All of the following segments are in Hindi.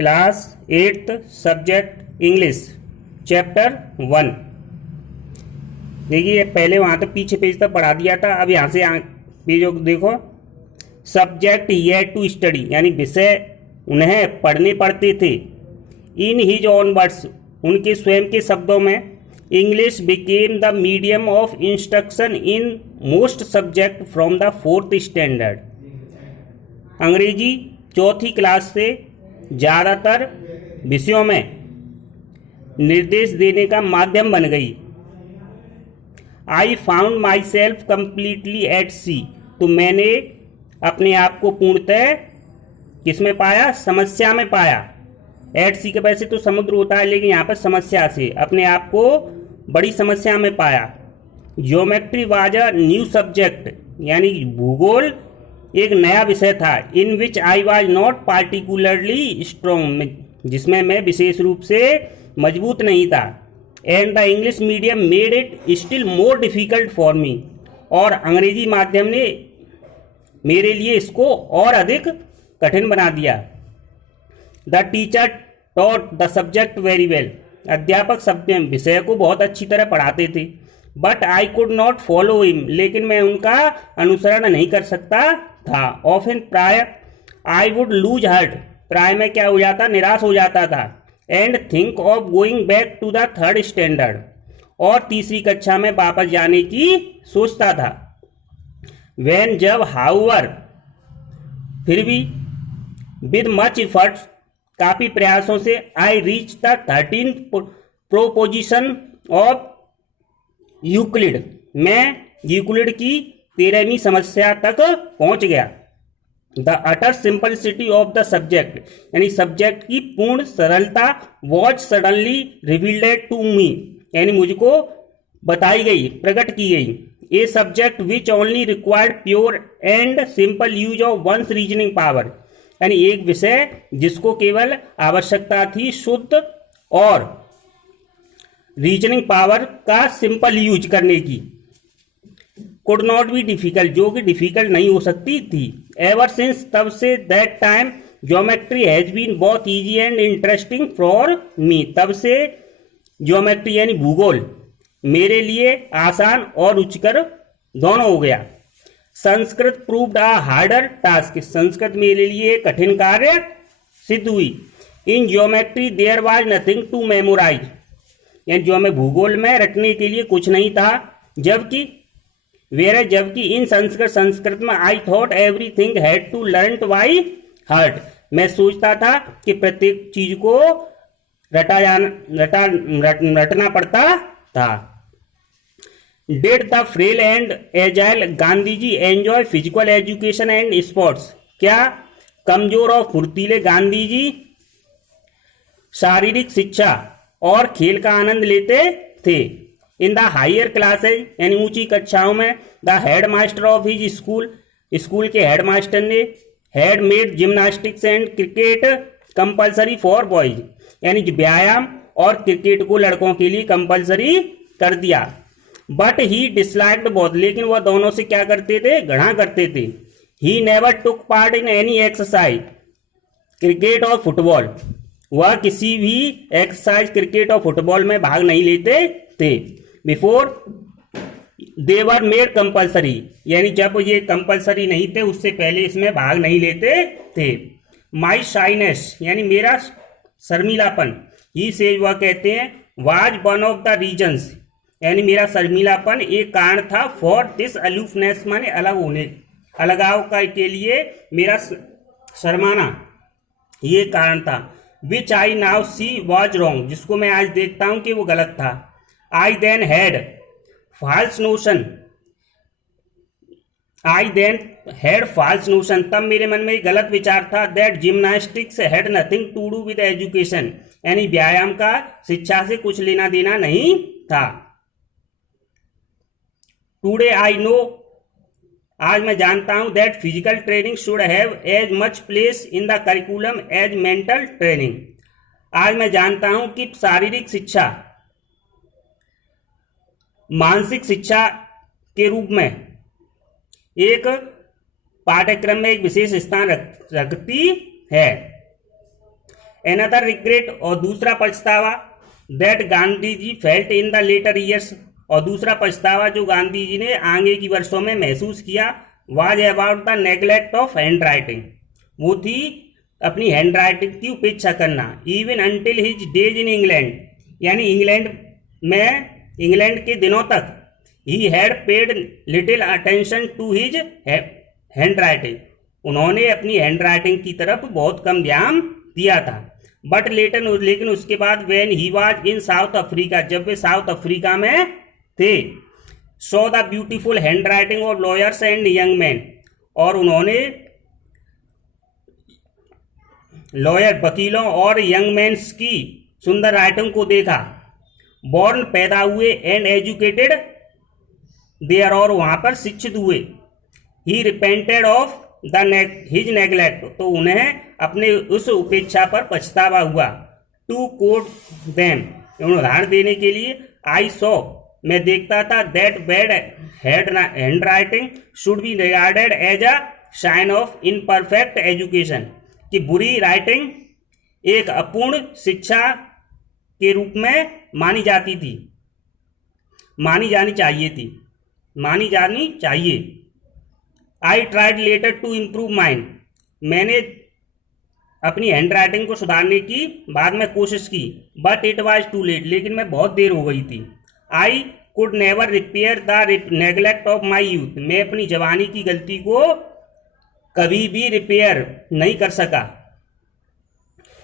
Class 8th subject English chapter 1। देखिए पहले वहाँ तक पीछे पेज तक पढ़ा दिया था, अब यहाँ से पेज देखो। सब्जेक्ट येट टू स्टडी यानी विषय उन्हें पढ़ने पड़ते थे। इन हिज ओन वर्ड्स उनके स्वयं के शब्दों में, English became the medium of instruction in most subject from the 4th standard. अंग्रेजी 4th क्लास से ज़्यादातर विषयों में निर्देश देने का माध्यम बन गई। I found myself completely at sea, तो मैंने अपने आप को पूर्णतः किसमें पाया? समस्या में पाया। एट सी के वैसे तो समुद्र होता है, लेकिन यहाँ पर समस्या से अपने आप को बड़ी समस्या में पाया। Geometry was a new subject यानी भूगोल एक नया विषय था। In which I was not particularly strong, जिसमें मैं विशेष रूप से मजबूत नहीं था। And the English medium made it still more difficult for me, और अंग्रेजी माध्यम ने मेरे लिए इसको और अधिक कठिन बना दिया। The teacher taught the subject very well, अध्यापक विषय को बहुत अच्छी तरह पढ़ाते थे। But I could not follow him, लेकिन मैं उनका अनुसरण नहीं कर सकता था। ऑफन प्राय आई वुड लूज हार्ट, प्राय में क्या हो जाता? निराश हो जाता था। And think of going back to the 3rd standard, और तीसरी कक्षा में वापस जाने की सोचता था। वेन जब हाउवर, फिर भी विद मच इफर्ट, काफी प्रयासों से, I reach the 13th proposition of Euclid, मैं यूक्लिड की 13वीं समस्या तक पहुंच गया। The utter simplicity of the subject यानी सब्जेक्ट की पूर्ण सरलता was suddenly revealed to me, यानी मुझको बताई गई, प्रकट की गई। A subject which only required pure and simple use of one's reasoning power, यानी एक विषय जिसको केवल आवश्यकता थी शुद्ध और रीजनिंग पावर का सिंपल यूज करने की। कुड नॉट बी डिफिकल्ट, जो कि डिफिकल्ट नहीं हो सकती थी। एवर सिंस, तब से, that time geometry has been both easy and interesting for me, तब से ज्योमेट्री यानी भूगोल मेरे लिए आसान और रुचिकर दोनों हो गया। Sanskrit proved a harder task, Sanskrit मेरे लिए कठिन कार्य सिद्ध हुई। In geometry there was nothing to memorise, यानी जो हमें भूगोल में रटने के लिए कुछ नहीं था। जबकि इन संस्कृत में I thought everything had to learn by heart, मैं सोचता था कि प्रत्येक चीज को रटना पड़ता था। Did the frail and agile Gandhi ji enjoy physical education and sports, क्या कमजोर और फुर्तीले गांधी जी शारीरिक शिक्षा और खेल का आनंद लेते थे। इन द हायर क्लासेज यानी ऊंची कक्षाओं में, the head master of his school के हेड मास्टर ने had made gymnastics and cricket compulsory for boys, यानी व्यायाम और क्रिकेट को लड़कों के लिए कंपलसरी कर दिया। बट ही डिसलाइक्ड बोथ, लेकिन वह दोनों से क्या करते थे? घृणा करते थे। He never took part in any exercise cricket और फुटबॉल, वह किसी भी एक्सरसाइज क्रिकेट और फुटबॉल में भाग नहीं लेते थे। Before they were made compulsory, यानी जब ये कंपलसरी नहीं थे उससे पहले इसमें भाग नहीं लेते थे। माई शाइनेस यानी मेरा शर्मीलापन, ही से वह कहते हैं, was one of the reasons, यानी मेरा शर्मीलापन एक कारण था। फॉर दिस अलूफनेस माने अलग होने, अलगाव का के लिए मेरा शर्माना ये कारण था। Which I now see was wrong, जिसको मैं आज देखता हूं कि वो गलत था। I then had false notion, तब मेरे मन में एक गलत विचार था। That gymnastics had nothing to do with education, यानी व्यायाम का शिक्षा से कुछ लेना देना नहीं था। टुडे आई नो, आज मैं जानता हूं, that physical training should have as much place in the curriculum as mental training, आज मैं जानता हूं कि शारीरिक शिक्षा मानसिक शिक्षा के रूप में एक पाठ्यक्रम में एक विशेष स्थान रखती है। एनदर रिग्रेट, और दूसरा पछतावा, that Gandhi ji felt in the later years, और दूसरा पछतावा जो गांधी जी ने आगे की वर्षों में महसूस किया, was about the neglect of handwriting, वो थी अपनी हैंड राइटिंग की उपेक्षा करना। Even until his days in England, यानी इंग्लैंड के दिनों तक, he had paid little attention to his handwriting, उन्होंने अपनी हैंड राइटिंग की तरफ बहुत कम ध्यान दिया था। बट लेकिन उसके बाद when he was in south Africa, जब वे साउथ अफ्रीका में थे, so the beautiful hand writing of lawyers and young man, और उन्होंने लॉयर, वकीलों और यंग मैन्स की सुंदर राइटिंग को देखा। बॉर्न, पैदा हुए, एंड एजुकेटेड देयर, और वहां पर शिक्षित हुए। ही रिपेंटेड ऑफ हिज नेग्लेक्ट, तो उन्हें अपने उस उपेक्षा पर पछतावा हुआ। टू कोट देम, उदाहरण देने के लिए, आई सॉ, मैं देखता था, that bad handwriting should be regarded as a sign of imperfect education, कि बुरी राइटिंग एक अपूर्ण शिक्षा के रूप में मानी जानी चाहिए। I tried later to improve mind, मैंने अपनी हैंड राइटिंग को सुधारने की बाद में कोशिश की, but it was too late, लेकिन मैं बहुत देर हो गई थी। I could never repair the neglect of my youth, मैं अपनी जवानी की गलती को कभी भी रिपेयर नहीं कर सका।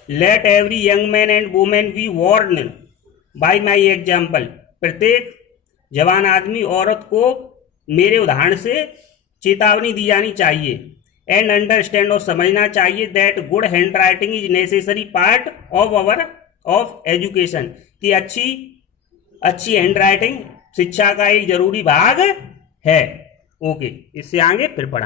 Let every young man and women be warn by my example, प्रत्येक जवान आदमी औरत को मेरे उदाहरण से चेतावनी दी जानी चाहिए। एंड अंडरस्टैंड, और समझना चाहिए, that good hand writing is necessary part of education, कि अच्छी हैंड राइटिंग शिक्षा का एक जरूरी भाग है। ओके, इससे आगे फिर पढ़ा।